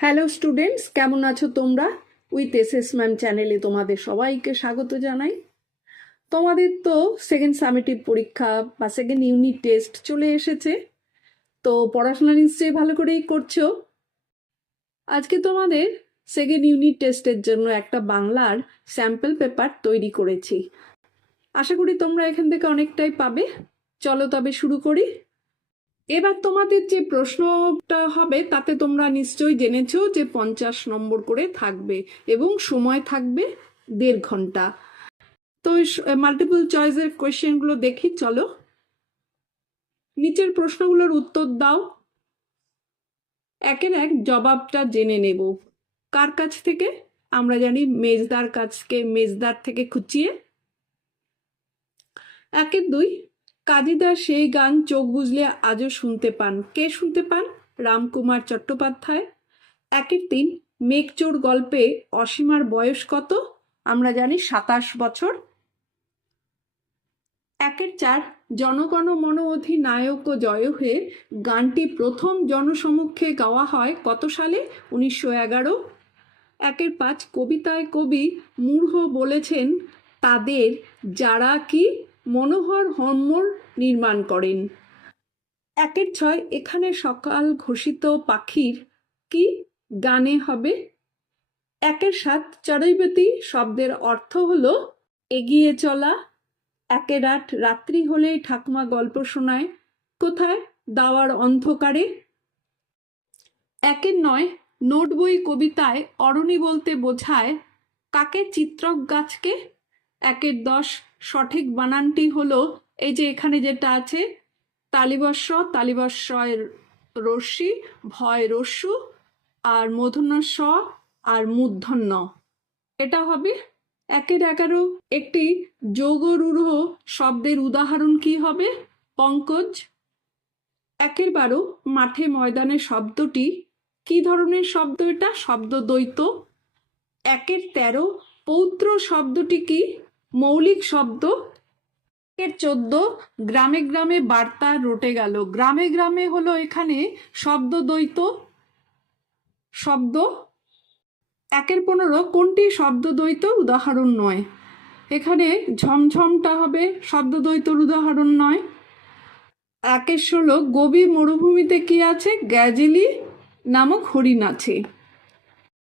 Hello students, কেমন আছো তোমরা? উইথ এসএস ম্যাম চ্যানেলে তোমাদের সবাইকে স্বাগত জানাই। তোমাদের তো সেকেন্ড সামেটিভ পরীক্ষা বা সেকেন্ড ইউনিট টেস্ট চলে এসেছে, তো পড়াশোনা নিশ্চয়ই ভালো করেই করছো। আজকে তোমাদের সেকেন্ড ইউনিট টেস্টের জন্য একটা বাংলার স্যাম্পল পেপার তৈরি করেছি। আশা করি তোমরা এখান থেকে অনেকটাই পাবে। চলো তবে শুরু করি। এবার তোমাদের যে প্রশ্নটা হবে তাতে তোমরা নিশ্চয়ই জেনেছো যে 50 নম্বর করে থাকবে এবং সময় থাকবে 1.5 ঘন্টা। তো মাল্টিপল চয়েসের কোয়েশ্চেনগুলো দেখি, চলো। নিচের প্রশ্নগুলোর উত্তর দাও। একের এক জবাবটা জেনে নেব। কার কাছ থেকে? আমরা জানি মেজদার কাছকে, মেজদার থেকে খুঁচিয়ে। একের দুই, কাজীদার সেই গান চোখ বুঝলে আজও শুনতে পান। কে শুনতে পান? রামকুমার চট্টোপাধ্যায়। একের তিন, মেঘচোর গল্পে অসীমার বয়স কত? আমরা জানি 27 বছর। একের চার, জনগণ মন অধিনায়ক জয় হে গানটি প্রথম জনসমক্ষে গাওয়া হয় কত সালে? 1911। একের পাঁচ, কবিতায় কবি মূঢ় বলেছেন তাদের যারা কি মনোহর হর্ম্যর নির্মাণ করেন। একের ছয়, এখানে সকাল ঘোষিত পাখির কি গানে হবে? একের সাত, চড়াইবেতি শব্দের অর্থ হলো এগিয়ে চলা। একের আট, রাত্রি হলেই ঠাকুমা গল্প শোনায়। কোথায়? দাওয়ার অন্ধকারে। একের নয়, নোট বই কবিতায় অরণি বলতে বোঝায় কাকে? চিত্রক গাছকে। একের দশ, সঠিক বানানটি হলো এই যে এখানে যেটা আছে, তালিবস্য, তালিবস্যের রস্যি, ভয় রস্যু, আর মূর্ধন্য স আর মূর্ধন্য, এটা হবে। একের এগারো, একটি যোগরূঢ় শব্দের উদাহরণ কি হবে? পঙ্কজ। একের বারো, মাঠে ময়দানে শব্দটি কি ধরনের শব্দ? এটা শব্দ দ্বৈত। একের তেরো, পৌত্র শব্দটি কি? মৌলিক শব্দ। একের 14, গ্রামে গ্রামে বার্তা রটে গেল। গ্রামে গ্রামে হলো এখানে শব্দ দ্বৈত শব্দ। একের 15, কোনটি শব্দ দ্বৈত উদাহরণ নয়? এখানে ঝমঝমটা হবে শব্দ দ্বৈতর উদাহরণ নয়। একের 16, গভীর মরুভূমিতে কি আছে? গ্যাজেলি নামক হরিণ আছে।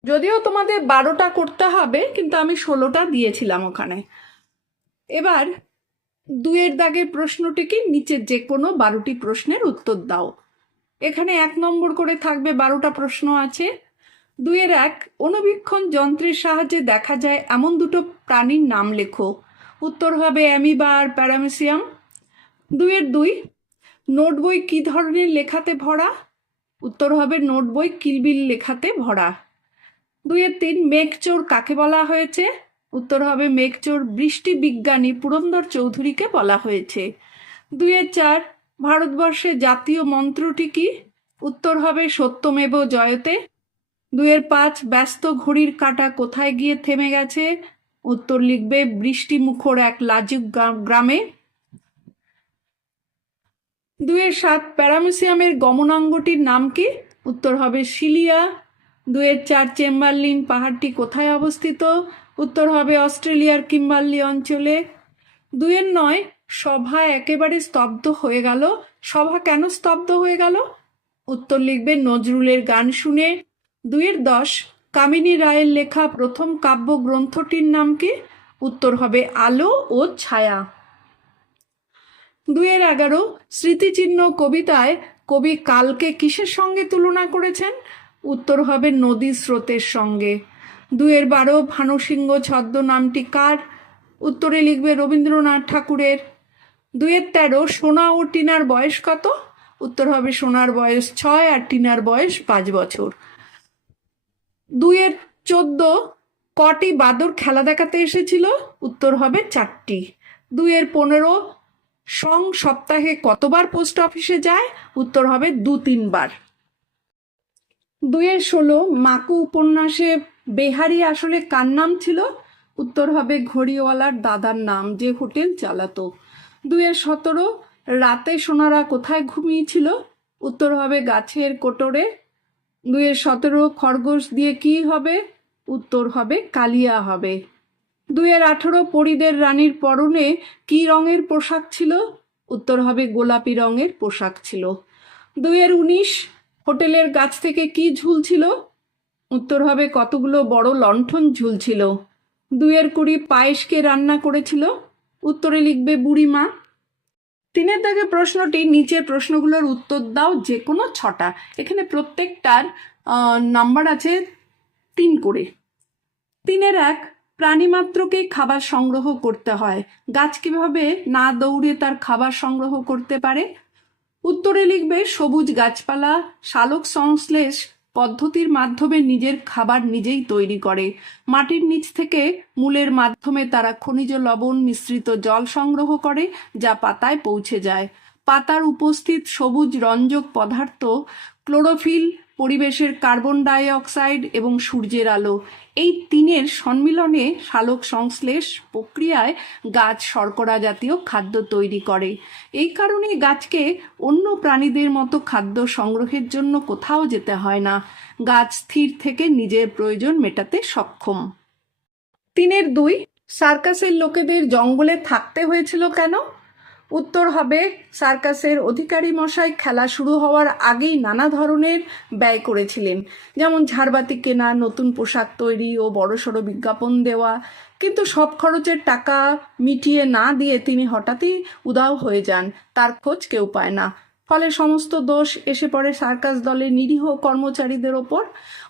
যদিও তোমাদের 12টা করতে হবে, কিন্তু আমি 16টা দিয়েছিলাম ওখানে। এবার 2-এর দাগের প্রশ্নটি কি? নিচের যে কোনো 12টি প্রশ্নের উত্তর দাও। এখানে 1 নম্বর করে থাকবে, 12টা প্রশ্ন আছে। 2-এর 1, অণুবীক্ষণ যন্ত্রের সাহায্যে দেখা যায় এমন দুটো প্রাণীর নাম লেখো। উত্তর হবে অ্যামিবা আর প্যারামেসিয়াম। 2-এর 2, নোট বই কি ধরনের লেখাতে ভরা? উত্তর হবে নোট বই কিলবিল লেখাতে ভরা। 2-এর 3, মেঘচোর কাকে বলা হয়েছে? উত্তর হবে মেঘচোর বৃষ্টি বিজ্ঞানী পুরন্দর চৌধুরীকে বলা হয়েছে। 2-এর 4, ভারতবর্ষের জাতীয় মন্ত্রটি কি? উত্তর হবে সত্যমেব জয়তে। 2-এর 5, ব্যস্ত ঘড়ির কাঁটা কোথায় গিয়ে থেমে গেছে? উত্তর লিখবে বৃষ্টি মুখর এক লাজুক গ্রামে। 2-এর 7, প্যারামেসিয়ামের গমনাঙ্গটির নাম কি? উত্তর হবে সিলিয়া। 2-এর 4, চেম্বারলিন পাহাড়টি কোথায় অবস্থিত? উত্তর হবে অস্ট্রেলিয়ার কিম্বারলি অঞ্চলে। 2-এর 9, সভা একেবারে স্তব্ধ হয়ে গেল। সভা কেন স্তব্ধ হয়ে গেল? উত্তর লিখবে নজরুলের গান শুনে। 2-এর 10, কামিনী রায়ের লেখা প্রথম কাব্যগ্রন্থটির নাম কি? উত্তর হবে আলো ও ছায়া। 2-এর 11, স্মৃতিচিহ্ন কবিতায় কবি কালকে কিসের সঙ্গে তুলনা করেছেন? উত্তর হবে নদী স্রোতের সঙ্গে। 2-এর 12, ভানুসিংহ ছদ্মনামটি কার? উত্তরে লিখবে রবীন্দ্রনাথ ঠাকুরের। 2-এর 13, সোনা ও টিনার বয়স কত? উত্তর হবে সোনার বয়স 6 আর টিনার বয়স 5 বছর। 2-এর 14, কটি বাদর খেলা দেখাতে এসেছিল? উত্তর হবে 4টি। 2-এর 15, সপ্তাহে কতবার পোস্ট অফিসে যায়? উত্তর হবে 2-3 বার। 2-এর 16, মাকু উপন্যাসে বেহারি আসলে কার নাম ছিল? উত্তর হবে ঘড়িওয়ালার দাদার নাম, যে হোটেল চালাতো। 2-এর 17, রাতে সোনারা কোথায় ঘুমিয়েছিল? উত্তর হবে গাছের কোটরে। 2-এর 17 খরগোশ দিয়ে কি হবে? উত্তর হবে কালিয়া হবে। 2-এর 18 পরীদের রানীর পরনে কি রঙের পোশাক ছিল? উত্তর হবে গোলাপি রঙের পোশাক ছিল। 2-এর 19 হোটেলের গাছ থেকে কি ঝুলছিল? উত্তর হবে কতগুলো বড় লণ্ঠন ঝুলছিল। 2-এর 20 পায়েসকে রান্না করেছিল? উত্তরে লিখবে বুড়িমা। 3-এর দাগে প্রশ্নটি নিচের প্রশ্নগুলোর উত্তর দাও, যে কোনো 6টা। এখানে প্রত্যেকটার নাম্বার আছে 3 করে। 3-এর 1 প্রাণী মাত্রকেই খাবার সংগ্রহ করতে হয়, গাছ কিভাবে না দৌড়ে তার খাবার সংগ্রহ করতে পারে? উত্তরে লিখবে সবুজ গাছপালা সালোক সংশ্লেষ পদ্ধতির মাধ্যমে নিজের খাবার নিজেই তৈরি করে। মাটির নিচ থেকে মূলের মাধ্যমে তারা খনিজ লবণ মিশ্রিত জল সংগ্রহ করে, যা পাতায় পৌঁছে যায়। পাতার উপস্থিত সবুজ রঞ্জক পদার্থ ক্লোরোফিল, পরিবেশের কার্বন ডাই অক্সাইড এবং সূর্যের আলো, এই 3-এর সম্মিলনে সালোক সংশ্লেষ প্রক্রিয়ায় গাছ শর্করা জাতীয় খাদ্য তৈরি করে। এই কারণে গাছকে অন্য প্রাণীদের মতো খাদ্য সংগ্রহের জন্য কোথাও যেতে হয় না, গাছ স্থির থেকে নিজের প্রয়োজন মেটাতে সক্ষম। 3-এর 2 সার্কাসের লোকেদের জঙ্গলে থাকতে হয়েছিল কেন? উত্তর হবে সার্কাসের অধিকারী মশাই খেলা শুরু হওয়ার আগেই নানা ধরনের ব্যয় করেছিলেন, যেমন ঝাড়বাতি কেনা, নতুন পোশাক তৈরি ও বড়সড় বিজ্ঞাপন দেওয়া। কিন্তু সব খরচের টাকা মিটিয়ে না দিয়ে তিনি হঠাৎই উধাও হয়ে যান, তার খোঁজ কেউ পায় না। ফলে সমস্ত দোষ এসে পড়ে সার্কাস দলের নিরীহ কর্মচারীদের ওপর।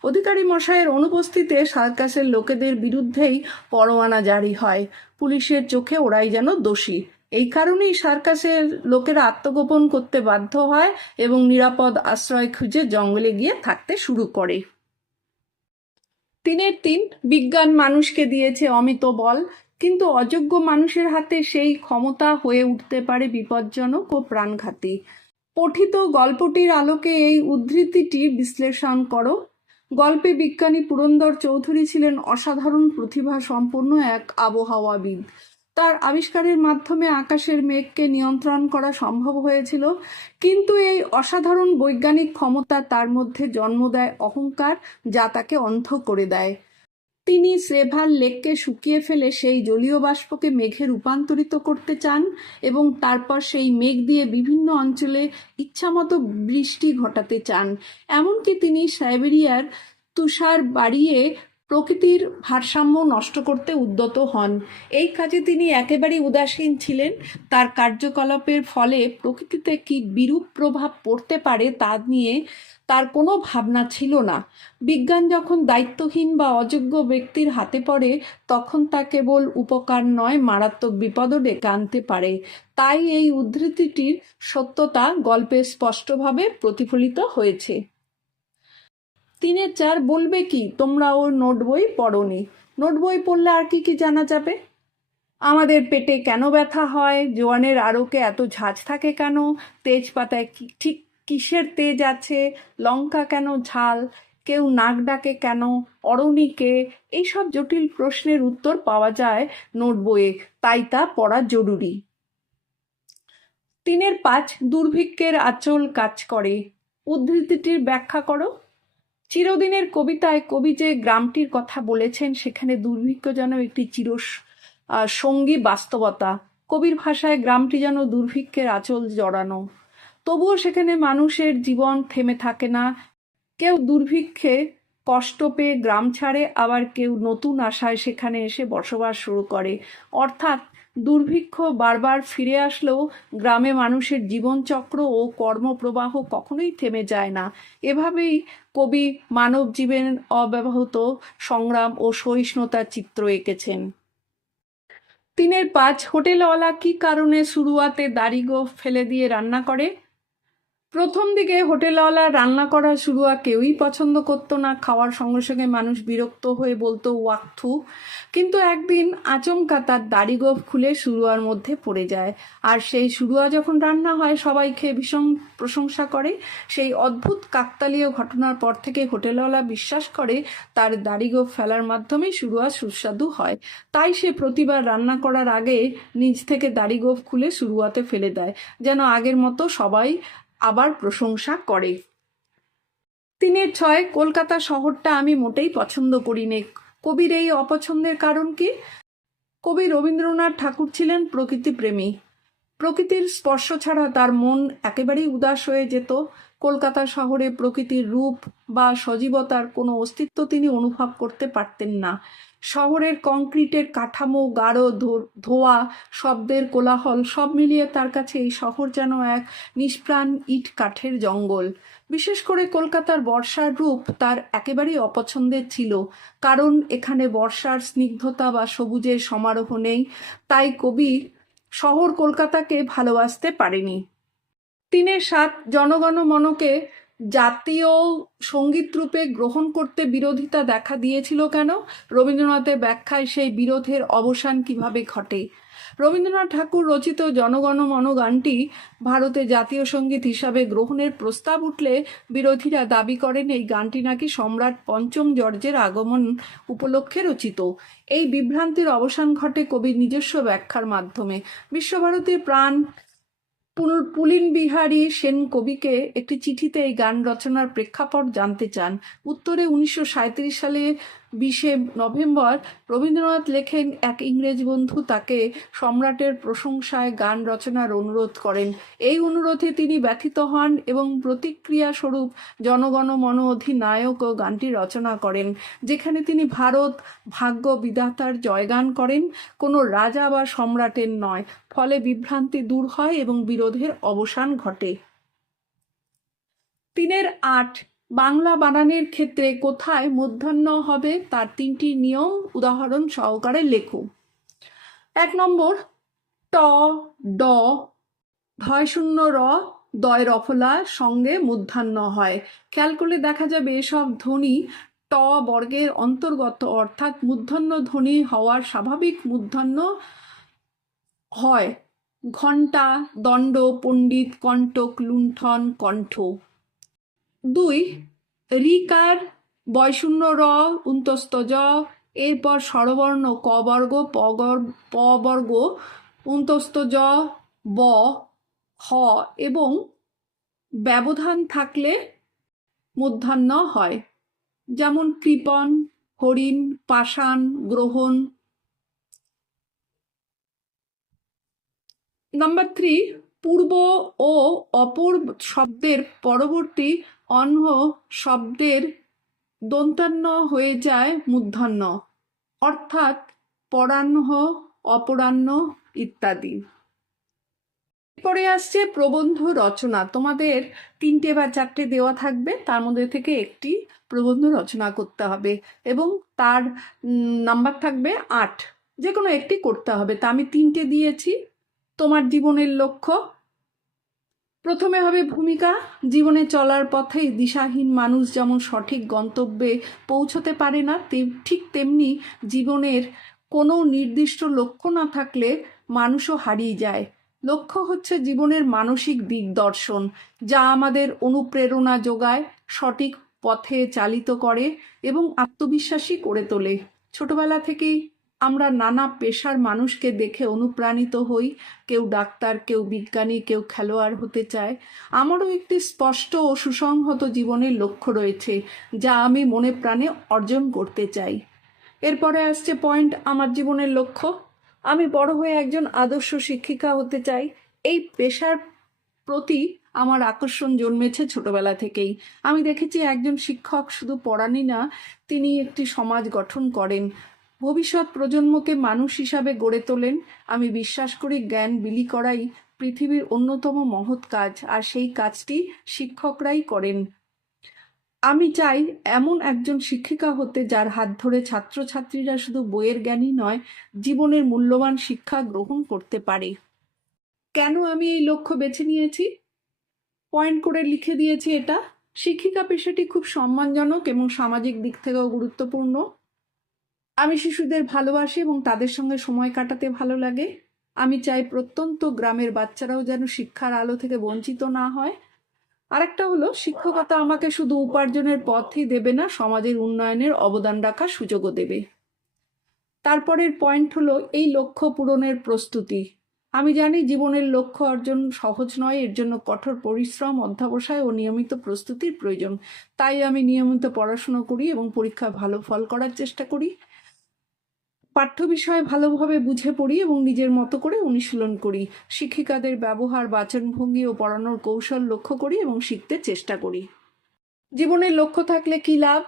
অধিকারী মশাইয়ের অনুপস্থিতিতে সার্কাসের লোকেদের বিরুদ্ধেই পরোয়ানা জারি হয়, পুলিশের চোখে ওরাই যেন দোষী। এই কারণেই সার্কাসের লোকেরা আত্মগোপন করতে বাধ্য হয় এবং নিরাপদ আশ্রয় খুঁজে জঙ্গলে গিয়ে থাকতে শুরু করে। 3-এর 3 বিজ্ঞান মানুষকে দিয়েছে অমিত বল, কিন্তু অযোগ্য মানুষের হাতে সেই ক্ষমতা হয়ে উঠতে পারে বিপজ্জনক ও প্রাণঘাতী। পঠিত গল্পটির আলোকে এই উদ্ধৃতিটি বিশ্লেষণ করো। গল্পে বিজ্ঞানী পুরন্দর চৌধুরী ছিলেন অসাধারণ প্রতিভা সম্পন্ন এক আবহাওয়াবিদ। তার আবিষ্কারের মাধ্যমে আকাশের মেঘকে নিয়ন্ত্রণ করা সম্ভব হয়েছিল, কিন্তু এই অসাধারণ বৈজ্ঞানিক ক্ষমতা তার মধ্যে জন্ম দেয় অহংকার, যা তাকে অন্ধ করে দেয়। তিনি সেভার লেককে শুকিয়ে ফেলে সেই জলীয় বাষ্পকে মেঘে রূপান্তরিত করতে চান এবং তারপর সেই মেঘ দিয়ে বিভিন্ন অঞ্চলে ইচ্ছামতো বৃষ্টি ঘটাতে চান। এমনকি তিনি সাইবেরিয়ার তুষার বাড়িয়ে প্রকৃতির ভারসাম্য নষ্ট করতে উদ্যত হন। এই কাজে তিনি একেবারেই উদাসীন ছিলেন। তার কার্যকলাপের ফলে প্রকৃতিতে কি বিরূপ প্রভাব পড়তে পারে তা নিয়ে তার কোনো ভাবনা ছিল না। বিজ্ঞান যখন দায়িত্বহীন বা অযোগ্য ব্যক্তির হাতে পড়ে, তখন তা কেবল উপকার নয়, মারাত্মক বিপদও ডেকে আনতে পারে। তাই এই উদ্ধৃতিটির সত্যতা গল্পে স্পষ্টভাবে প্রতিফলিত হয়েছে। 3-এর 4 বলবে কি তোমরা ওর নোট বই পড়োনি? নোট বই পড়লে আর কি কি জানা যাবে? আমাদের পেটে কেন ব্যথা হয়, জোয়ানের আড়কে এত ঝাঁজ থাকে কেন, তেজপাতায় ঠিক কিসের তেজ আছে, লঙ্কা কেন ঝাল, কেউ নাক ডাকে কেন, অরণিকে, এইসব জটিল প্রশ্নের উত্তর পাওয়া যায় নোট বইয়ে, তাই তা পড়া জরুরি। 3-এর 5 দুর্ভিক্ষের আঁচল কাজ করে। উদ্ধৃতিটির ব্যাখ্যা করো। চিরদিনের কবিতায় কবি যে গ্রামটির কথা বলেছেন, সেখানে দুর্ভিক্ষ যেন একটি সঙ্গী বাস্তবতা। কবির ভাষায় গ্রামটি যেন দুর্ভিক্ষের আঁচল জড়ানো। তবুও সেখানে মানুষের জীবন থেমে থাকে না। কেউ দুর্ভিক্ষে কষ্ট পেয়ে গ্রাম ছাড়ে, আবার কেউ নতুন আশায় সেখানে এসে বসবাস শুরু করে। অর্থাৎ দুর্ভিক্ষ বারবার ফিরে আসলেও গ্রামে মানুষের জীবনচক্র ও কর্মপ্রবাহ কখনোই থেমে যায় না। এভাবেই কবি মানব জীবনের অব্যাহত সংগ্রাম ও সহিষ্ণুতার চিত্র এঁকেছেন। 3-এর 5 হোটেলওয়ালা কি কারণে শুরুয়াতে দাড়ি গোঁফ ফেলে দিয়ে রান্না করে? প্রথম দিকে হোটেলওয়ালা রান্না করা শুরুয়া কেউই পছন্দ করতো না, খাওয়ার সঙ্গে সঙ্গে মানুষ বিরক্ত হয়ে বলতো ওয়াক্থু। কিন্তু একদিন আচমকা তার দাড়ি গোঁফ খুলে শুরুয়ার মধ্যে পড়ে যায়, আর সেই শুরুয়া যখন রান্না হয় সবাই খেয়ে ভীষণ প্রশংসা করে। সেই অদ্ভুত কাকতালীয় ঘটনার পর থেকে হোটেলওয়ালা বিশ্বাস করে তার দাড়ি গোঁফ ফেলার মাধ্যমেই শুরুয়া সুস্বাদু হয়। তাই সে প্রতিবার রান্না করার আগে নিজ থেকে দাড়ি গোঁফ খুলে শুরুয়াতে ফেলে দেয়, যেন আগের মতো সবাই আবার প্রশংসা করে। 3-6 কলকাতা শহরটা আমি মোটেই পছন্দ করি নে। কবির এই অপছন্দের কারণ কি? কবি রবীন্দ্রনাথ ঠাকুর ছিলেন প্রকৃতিপ্রেমী। প্রকৃতির স্পর্শ ছাড়া তার মন একেবারেই উদাস হয়ে যেত। কলকাতা শহরে প্রকৃতির রূপ বা সজীবতার কোনো অস্তিত্ব তিনি অনুভব করতে পারতেন না। শহরের কংক্রিটের কাঠামো, গাঢ় ধোঁয়া, শব্দের কোলাহল সব মিলিয়ে তার কাছে এই শহর যেন এক নিষ্প্রাণ ইট কাঠের জঙ্গল। বিশেষ করে কলকাতার বর্ষার রূপ তার একেবারেই অপছন্দের ছিল, কারণ এখানে বর্ষার স্নিগ্ধতা বা সবুজের সমারোহ নেই। তাই কবি শহর কলকাতাকে ভালোবাসতে পারেনি। 3-7 জনগণমনকে জাতীয় সঙ্গীত রূপে গ্রহণ করতে বিরোধিতা দেখা দিয়েছিল কেন? রবীন্দ্রনাথের ব্যাখ্যায় সেই বিরোধের অবসান কিভাবে ঘটে। রবীন্দ্রনাথ ঠাকুর রচিত জনগণমন গানটি ভারতে জাতীয় সঙ্গীত হিসাবে গ্রহণের প্রস্তাব উঠলে বিরোধীরা দাবি করেন এই গানটি নাকি সম্রাট পঞ্চম জর্জের আগমন উপলক্ষে রচিত। এই বিভ্রান্তির অবসান ঘটে কবির নিজস্ব ব্যাখ্যার মাধ্যমে। বিশ্বভারতীর প্রাণ পুলিন বিহারী সেন কবিকে একটি চিঠিতে এই গান রচনার প্রেক্ষাপট জানতে চান। উত্তরে 1937 সালে 20 নভেম্বর রবীন্দ্রনাথ লেখেন, এক ইংরেজ বন্ধু তাকে সম্রাটের প্রশংসায় গান রচনার অনুরোধ করেন। এই অনুরোধে তিনি ব্যথিত হন এবং প্রতিক্রিয়া স্বরূপ জনগণমন অধিনায়ক ও গানটি রচনা করেন, যেখানে তিনি ভারত ভাগ্য বিধাতার জয়গান করেন, কোনো রাজা বা সম্রাটের নয়। ফলে বিভ্রান্তি দূর হয় এবং বিরোধের অবসান ঘটে। 3-8 বাংলা বানানের ক্ষেত্রে কোথায় মূর্ধন্য হবে তার 3টি নিয়ম উদাহরণ সহকারে লেখো। 1 নম্বর, ট, ড, ঢ-0 র, দয় রফলা সঙ্গে মূর্ধন্য হয়। খেয়াল করলে দেখা যাবে এসব ধ্বনি ট বর্গের অন্তর্গত, অর্থাৎ মূর্ধন্য ধ্বনি হওয়ার স্বাভাবিক মূর্ধন্য হয়। ঘণ্টা, দণ্ড, পণ্ডিত, কণ্টক, লুণ্ঠন, কণ্ঠ। 2 রিকার, বয়-0 র, উন্তস্ত জ, এরপর স্বরবর্ণ ক বর্গ, প বর্গ, উন্তস্ত জ, ব, হ এবং ব্যবধান থাকলে মূর্ধন্য হয়, যেমন কৃপণ, হরিণ, পাষাণ, গ্রহণ। নাম্বার 3 পূর্ব ও অপর শব্দের পরবর্তী অন্য শব্দের দন্তান্ন হয়ে যায় মূর্ধন্য, অর্থাৎ পরাহ্ন, অপরাহ্ন ইত্যাদি। পরে আসছে প্রবন্ধ রচনা। তোমাদের 3টে বা 4টে দেওয়া থাকবে, তার মধ্যে থেকে একটি প্রবন্ধ রচনা করতে হবে এবং তার নাম্বার থাকবে 8। যে কোনো একটি করতে হবে। তা আমি 3টে দিয়েছি। তোমার জীবনের লক্ষ্য, প্রথমে হবে ভূমিকা। জীবনে চলার পথে দিশাহীন মানুষ যেমন সঠিক গন্তব্যে পৌঁছতে পারে না, ঠিক তেমনি জীবনের কোনো নির্দিষ্ট লক্ষ্য না থাকলে মানুষও হারিয়ে যায়। লক্ষ্য হচ্ছে জীবনের মানসিক দিগদর্শন, যা আমাদের অনুপ্রেরণা যোগায়, সঠিক পথে চালিত করে এবং আত্মবিশ্বাসী করে তোলে। ছোটবেলা থেকেই আমরা নানা পেশার মানুষকে দেখে অনুপ্রাণিত হই। কেউ ডাক্তার, কেউ বিজ্ঞানী, কেউ খেলোয়াড় হতে চায়। আমারও একটি স্পষ্ট ও সুসংহত জীবনের লক্ষ্য রয়েছে, যা আমি মনে প্রাণে অর্জন করতে চাই। এরপরে আসছে পয়েন্ট, আমার জীবনের লক্ষ্য। আমি বড় হয়ে একজন আদর্শ শিক্ষিকা হতে চাই। এই পেশার প্রতি আমার আকর্ষণ জন্মেছে ছোটবেলা থেকেই। আমি দেখেছি একজন শিক্ষক শুধু পড়ানই না, তিনি একটি সমাজ গঠন করেন, ভবিষ্যৎ প্রজন্মকে মানুষ হিসাবে গড়ে তোলেন। আমি বিশ্বাস করি জ্ঞান বিলি করাই পৃথিবীর অন্যতম মহৎ কাজ, আর সেই কাজটি শিক্ষকরাই করেন। আমি চাই এমন একজন শিক্ষিকা হতে, যার হাত ধরে ছাত্রছাত্রীরা শুধু বইয়ের জ্ঞানই নয়, জীবনের মূল্যবান শিক্ষা গ্রহণ করতে পারে। কেন আমি এই লক্ষ্য বেছে নিয়েছি? পয়েন্ট করে লিখে দিয়েছি এটা। শিক্ষিকা পেশাটি খুব সম্মানজনক এবং সামাজিক দিক থেকেও গুরুত্বপূর্ণ। আমি শিশুদের ভালোবাসি এবং তাদের সঙ্গে সময় কাটাতে ভালো লাগে। আমি চাই প্রত্যন্ত গ্রামের বাচ্চারাও যেন শিক্ষার আলো থেকে বঞ্চিত না হয়। আরেকটা হলো, শিক্ষকতা আমাকে শুধু উপার্জনের পথই দেবে না, সমাজের উন্নয়নের অবদান রাখার সুযোগও দেবে। তারপরের পয়েন্ট হলো এই লক্ষ্য পূরণের প্রস্তুতি। আমি জানি জীবনের লক্ষ্য অর্জন সহজ নয়, এর জন্য কঠোর পরিশ্রম, অধ্যবসায় ও নিয়মিত প্রস্তুতির প্রয়োজন। তাই আমি নিয়মিত পড়াশোনা করি এবং পরীক্ষায় ভালো ফল করার চেষ্টা করি। পাঠ্য বিষয় ভালোভাবে বুঝে পড়ি এবং নিজের মতো করে অনুশীলন করি। শিক্ষিকাদের ব্যবহার, বাচনভঙ্গি ও পড়ানোর কৌশল লক্ষ্য করি এবং শিখতে চেষ্টা করি। জীবনের লক্ষ্য থাকলে কি লাভ?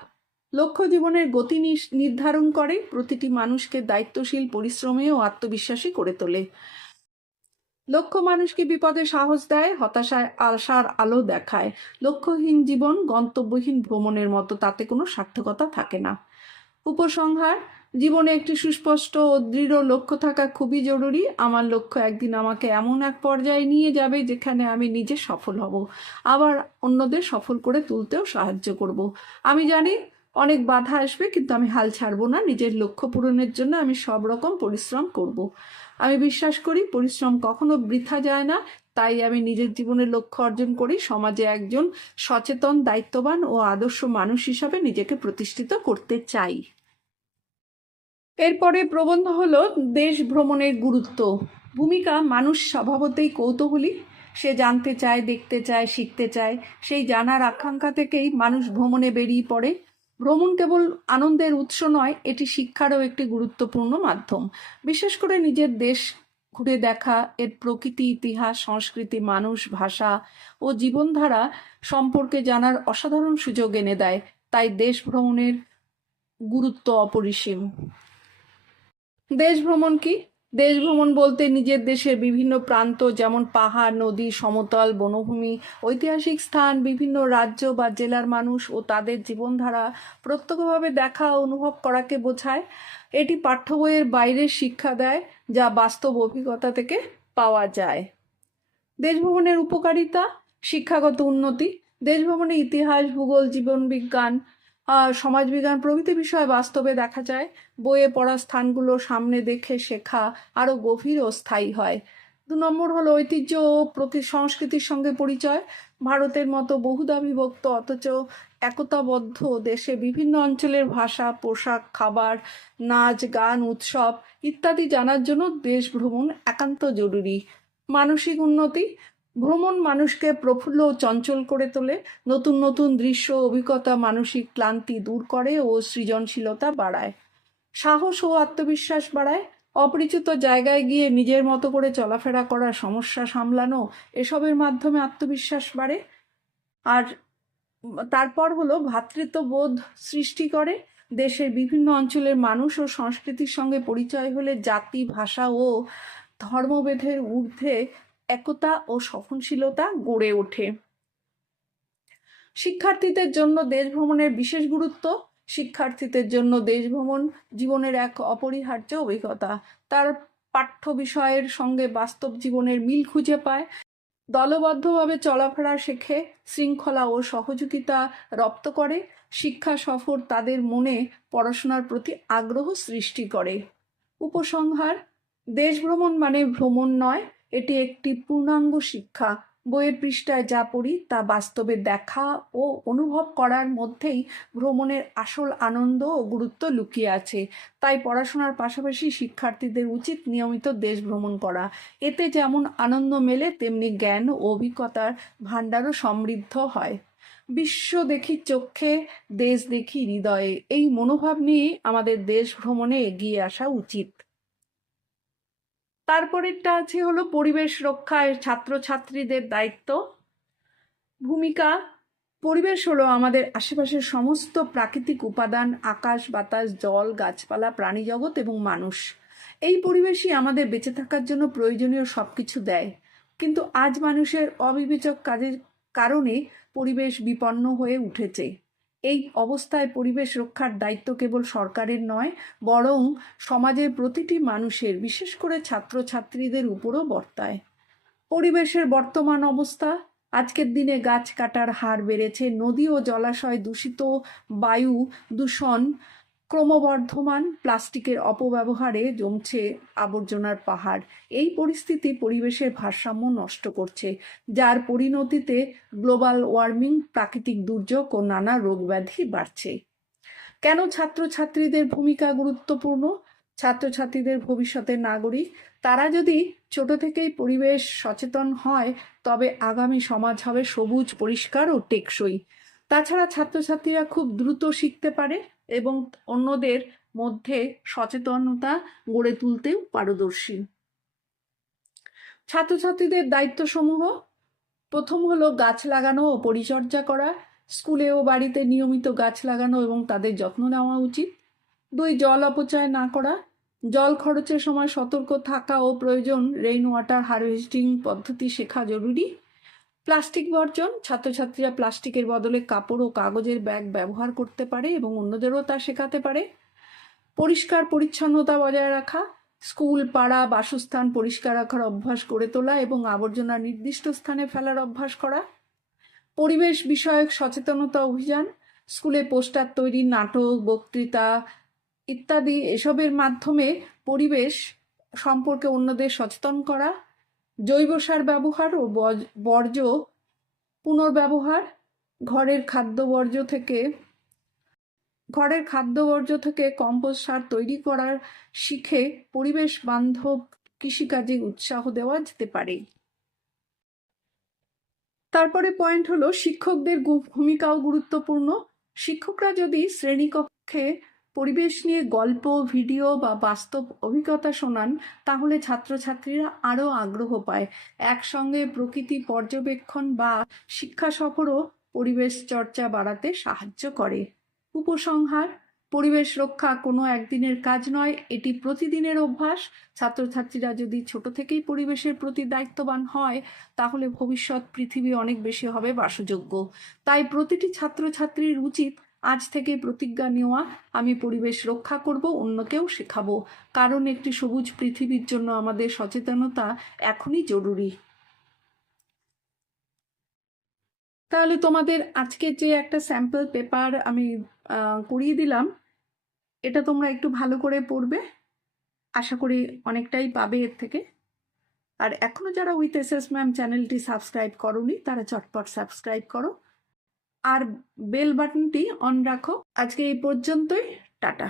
লক্ষ্য জীবনের গতি নির্ধারণ করে, প্রতিটি মানুষকে দায়িত্বশীল, পরিশ্রমী ও আত্মবিশ্বাসী করে তোলে। লক্ষ্য মানুষকে বিপদে সাহস দেয়, হতাশায় আশার আলো দেখায়। লক্ষ্যহীন জীবন গন্তব্যহীন ভ্রমণের মতো, তাতে কোনো সার্থকতা থাকে না। উপসংহার: জীবনে একটি সুস্পষ্ট ও দৃঢ় লক্ষ্য থাকা খুবই জরুরি। আমার লক্ষ্য একদিন আমাকে এমন এক পর্যায়ে নিয়ে যাবে যেখানে আমি নিজে সফল হব, আবার অন্যদের সফল করে তুলতেও সাহায্য করব। আমি জানি অনেক বাধা আসবে, কিন্তু আমি হাল ছাড়বো না। নিজের লক্ষ্য পূরণের জন্য আমি সব রকম পরিশ্রম করব। আমি বিশ্বাস করি পরিশ্রম কখনো বৃথা যায় না। তাই আমি নিজের জীবনের লক্ষ্য অর্জন করি, সমাজে একজন সচেতন, দায়িত্ববান ও আদর্শ মানুষ হিসাবে নিজেকে প্রতিষ্ঠিত করতে চাই। এরপরে প্রবন্ধ হলো দেশ ভ্রমণের গুরুত্ব। ভূমিকা: মানুষ স্বভাবতই কৌতূহলী, সে জানতে চায়, দেখতে চায়, শিখতে চায়। সেই জানার আকাঙ্ক্ষা থেকেই মানুষ ভ্রমণে বেরিয়ে পড়ে। ভ্রমণ কেবল আনন্দের উৎস নয়, এটি শিক্ষারও একটি গুরুত্বপূর্ণ মাধ্যম। বিশেষ করে নিজের দেশ ঘুরে দেখা, এর প্রকৃতি, ইতিহাস, সংস্কৃতি, মানুষ, ভাষা ও জীবনধারা সম্পর্কে জানার অসাধারণ সুযোগ এনে দেয়। তাই দেশ ভ্রমণের গুরুত্ব অপরিসীম। দেশ ভ্রমণ কি? দেশ ভ্রমণ বলতে নিজের দেশের বিভিন্ন প্রান্ত, যেমন পাহাড়, নদী, সমতল, বনভূমি, ঐতিহাসিক স্থান, বিভিন্ন রাজ্য বা জেলার মানুষ ও তাদের জীবনধারা প্রত্যক্ষভাবে দেখা ও অনুভব করাকে বোঝায়। এটি পাঠ্য বইয়ের বাইরের শিক্ষা দেয়, যা বাস্তব অভিজ্ঞতা থেকে পাওয়া যায়। দেশ ভ্রমণের উপকারিতা: শিক্ষাগত উন্নতি। দেশ ভ্রমণে ইতিহাস, ভূগোল, জীবনবিজ্ঞান, সমাজবিজ্ঞান প্রভৃতি বিষয় বাস্তবে দেখা যায়। বইয়ে পড়া স্থানগুলো সামনে দেখে শেখা আরও গভীর ও স্থায়ী হয়। 2 নম্বর হলো ঐতিহ্য ও সংস্কৃতির সঙ্গে পরিচয়। ভারতের মতো বহুধা বিভক্ত অথচ একতাবদ্ধ দেশে বিভিন্ন অঞ্চলের ভাষা, পোশাক, খাবার, নাচ, গান, উৎসব ইত্যাদি জানার জন্য দেশ ভ্রমণ একান্ত জরুরি। মানসিক উন্নতি: ভ্রমণ মানুষকে প্রফুল্ল ও চঞ্চল করে তোলে। নতুন নতুন দৃশ্য, অভিজ্ঞতা মানসিক ক্লান্তি দূর করে ও সৃজনশীলতা বাড়ায়। সাহস ও আত্মবিশ্বাস বাড়ায়। অপরিচিত জায়গায় গিয়ে নিজের মতো করে চলাফেরা করা, সমস্যা সামলানো, এসবের মাধ্যমে আত্মবিশ্বাস বাড়ে। আর তারপর হলো ভ্রাতৃত্ববোধ সৃষ্টি করে। দেশের বিভিন্ন অঞ্চলের মানুষ ও সংস্কৃতির সঙ্গে পরিচয় হলে জাতি, ভাষা ও ধর্মভেদের ঊর্ধ্বে একতা ও সহনশীলতা গড়ে ওঠে। শিক্ষার্থীদের জন্য দেশ ভ্রমণের বিশেষ গুরুত্ব। শিক্ষার্থীদের জন্য দেশ ভ্রমণ জীবনের এক অপরিহার্য অভিজ্ঞতা। তার পাঠ্য বিষয়ের সঙ্গে বাস্তব জীবনের মিল খুঁজে পায়, দলবদ্ধভাবে চলাফেরা শেখে, শৃঙ্খলা ও সহযোগিতা রপ্ত করে। শিক্ষা সফর তাদের মনে পড়াশোনার প্রতি আগ্রহ সৃষ্টি করে। উপসংহার: দেশ ভ্রমণ মানে ভ্রমণ নয়, এটি একটি পূর্ণাঙ্গ শিক্ষা। বইয়ের পৃষ্ঠায় যা পড়ি তা বাস্তবে দেখা ও অনুভব করার মধ্যেই ভ্রমণের আসল আনন্দ ও গুরুত্ব লুকিয়ে আছে। তাই পড়াশোনার পাশাপাশি শিক্ষার্থীদের উচিত নিয়মিত দেশ ভ্রমণ করা। এতে যেমন আনন্দ মেলে, তেমনি জ্ঞান ও অভিজ্ঞতার ভাণ্ডারও সমৃদ্ধ হয়। বিশ্ব দেখি চোখে, দেশ দেখি হৃদয়ে, এই মনোভাব নিয়ে আমাদের দেশ ভ্রমণে এগিয়ে আসা উচিত। তারপরেরটা আছে হলো পরিবেশ রক্ষায় ছাত্রছাত্রীদের দায়িত্ব। ভূমিকা: পরিবেশ হলো আমাদের আশেপাশের সমস্ত প্রাকৃতিক উপাদান, আকাশ, বাতাস, জল, গাছপালা, প্রাণীজগৎ এবং মানুষ। এই পরিবেশই আমাদের বেঁচে থাকার জন্য প্রয়োজনীয় সবকিছু দেয়। কিন্তু আজ মানুষের অবিবেচক কাজের কারণে পরিবেশ বিপন্ন হয়ে উঠেছে। এই অবস্থায় পরিবেশ রক্ষার দায়িত্ব কেবল সরকারের নয়, বরং সমাজের প্রতিটি মানুষের, বিশেষ করে ছাত্রছাত্রীদের উপরও বর্তায়। পরিবেশের বর্তমান অবস্থা: আজকের দিনে গাছ কাটার হার বেড়েছে, নদী ও জলাশয় দূষিত, বায়ু দূষণ ক্রমবর্ধমান, প্লাস্টিকের অপব্যবহারে জমছে আবর্জনার পাহাড়। এই পরিস্থিতি পরিবেশের ভারসাম্য নষ্ট করছে, যার পরিণতিতে গ্লোবাল ওয়ার্মিং, প্রাকৃতিক দুর্যোগ ও নানা রোগব্যাধি বাড়ছে। কেন ছাত্রছাত্রীদের ভূমিকা গুরুত্বপূর্ণ? ছাত্রছাত্রীদের ভবিষ্যতের নাগরিক। তারা যদি ছোট থেকেই পরিবেশ সচেতন হয়, তবে আগামী সমাজ হবে সবুজ, পরিষ্কার ও টেকসই। তাছাড়া ছাত্রছাত্রীরা খুব দ্রুত শিখতে পারে এবং অন্যদের মধ্যে সচেতনতা গড়ে তুলতেও পারদর্শী। ছাত্রছাত্রীদের দায়িত্বসমূহ: প্রথম হলো গাছ লাগানো ও পরিচর্যা করা। স্কুলে ও বাড়িতে নিয়মিত গাছ লাগানো এবং তাদের যত্ন নেওয়া উচিত। 2, জল অপচয় না করা। জল খরচের সময় সতর্ক থাকা ও প্রয়োজন রেইন ওয়াটার হারভেস্টিং পদ্ধতি শেখা জরুরি। প্লাস্টিক বর্জন: ছাত্রছাত্রীরা প্লাস্টিকের বদলে কাপড় ও কাগজের ব্যাগ ব্যবহার করতে পারে এবং অন্যদেরও তা শেখাতে পারে। পরিষ্কার পরিচ্ছন্নতা বজায় রাখা: স্কুল, পাড়া, বাসস্থান পরিষ্কার রাখার অভ্যাস গড়ে তোলা এবং আবর্জনা নির্দিষ্ট স্থানে ফেলার অভ্যাস করা। পরিবেশ বিষয়ক সচেতনতা অভিযান: স্কুলে পোস্টার তৈরি, নাটক, বক্তৃতা ইত্যাদি এসবের মাধ্যমে পরিবেশ সম্পর্কে অন্যদের সচেতন করা। জৈব সার ব্যবহার ও বর্জ্য পুনর্ব্যবহার: ঘরের খাদ্য বর্জ্য থেকে কম্পোস্ট সার তৈরি করার শিখে পরিবেশ বান্ধব কৃষিকাজে উৎসাহ দেওয়া যেতে পারে। তারপরে পয়েন্ট হলো শিক্ষকদের ভূমিকাও গুরুত্বপূর্ণ। শিক্ষকরা যদি শ্রেণীকক্ষে পরিবেশ নিয়ে গল্প, ভিডিও বা বাস্তব অভিজ্ঞতা শোনান, তাহলে ছাত্রছাত্রীরা আরও আগ্রহ পায়। একসঙ্গে প্রকৃতি পর্যবেক্ষণ বা শিক্ষা সফরও পরিবেশ চর্চা বাড়াতে সাহায্য করে। উপসংহার: পরিবেশ রক্ষা কোনো একদিনের কাজ নয়, এটি প্রতিদিনের অভ্যাস। ছাত্রছাত্রীরা যদি ছোট থেকেই পরিবেশের প্রতি দায়িত্ববান হয়, তাহলে ভবিষ্যৎ পৃথিবী অনেক বেশি হবে বাসযোগ্য। তাই প্রতিটি ছাত্রছাত্রীর উচিত আজ থেকে প্রতিজ্ঞা নেওয়া, আমি পরিবেশ রক্ষা করব, অন্যকেও শেখাবো। কারণ একটি সবুজ পৃথিবীর জন্য আমাদের সচেতনতা এখনই জরুরি। তাহলে তোমাদের আজকে যে একটা স্যাম্পল পেপার আমি করিয়ে দিলাম, এটা তোমরা একটু ভালো করে পড়বে, আশা করি অনেকটাই পাবে এর থেকে। আর এখনো যারা উইথ এসএস ম্যাম চ্যানেলটি সাবস্ক্রাইব করোনি, তারা চটপট সাবস্ক্রাইব করো আর বেল বাটনটি অন রাখো। আজকে এই পর্যন্তই, টাটা।